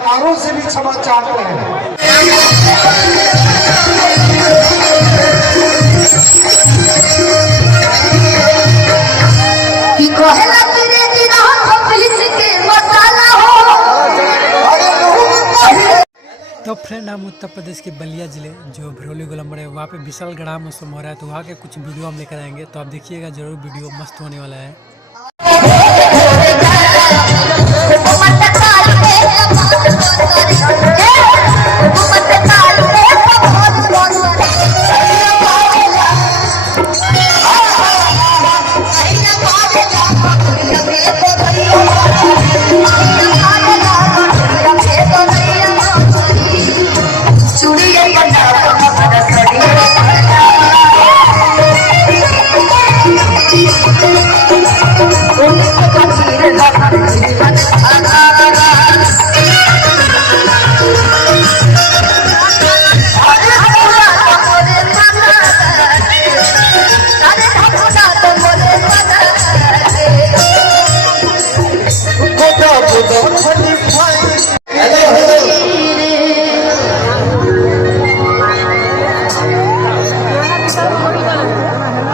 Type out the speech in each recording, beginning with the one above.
कारों से भी क्षमा चाहते हैं। तो फ्रेंड, हम उत्तर प्रदेश के बलिया जिले जो भरौली गोलम्बर है वहाँ पे विशाल गड़ा मौसम हो रहा है, तो वहाँ के कुछ वीडियो हम लेकर आएंगे। तो आप देखिएगा जरूर, वीडियो मस्त होने वाला है।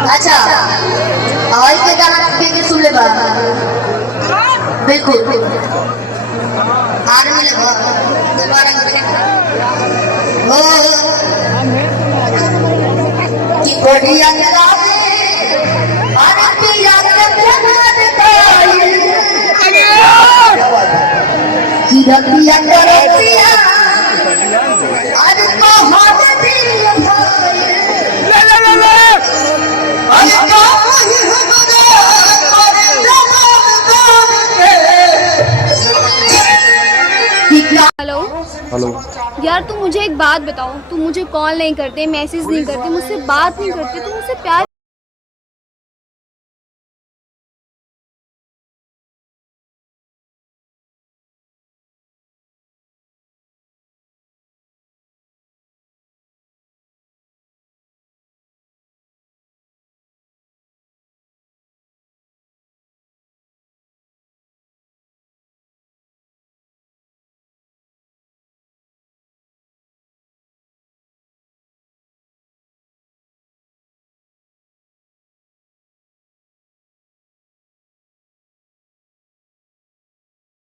अच्छा, आवाज के गाना के सुन ले बा बिल्कुल हार मिले बा दोबारा हो कि बढ़िया रात भारत की याद जहान पाई कि रतिया करतिया आज को हाथ दिल भाई हेलो हेलो यार, तू मुझे एक बात बताओ। तू मुझे कॉल नहीं करते, मैसेज नहीं करते, मुझसे बात नहीं करते, तू मुझसे प्यार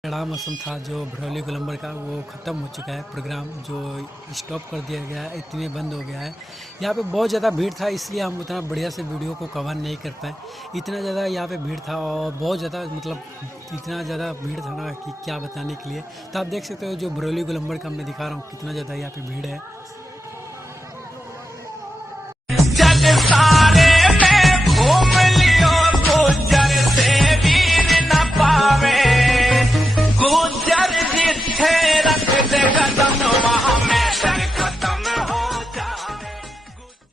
गड़ा मौसम था जो भरौली गोलम्बर का, वो ख़त्म हो चुका है। प्रोग्राम जो स्टॉप कर दिया गया है, इतने बंद हो गया है। यहाँ पे बहुत ज़्यादा भीड़ था, इसलिए हम उतना बढ़िया से वीडियो को कवर नहीं कर पाए। इतना ज़्यादा यहाँ पे भीड़ था और बहुत ज़्यादा मतलब इतना ज़्यादा भीड़ था ना कि क्या बताने के लिए। तो आप देख सकते हो जो भरौली गोलम्बर का मैं दिखा रहा हूँ कितना ज़्यादा यहाँ पे भीड़ है। गुजर जिथे रख दे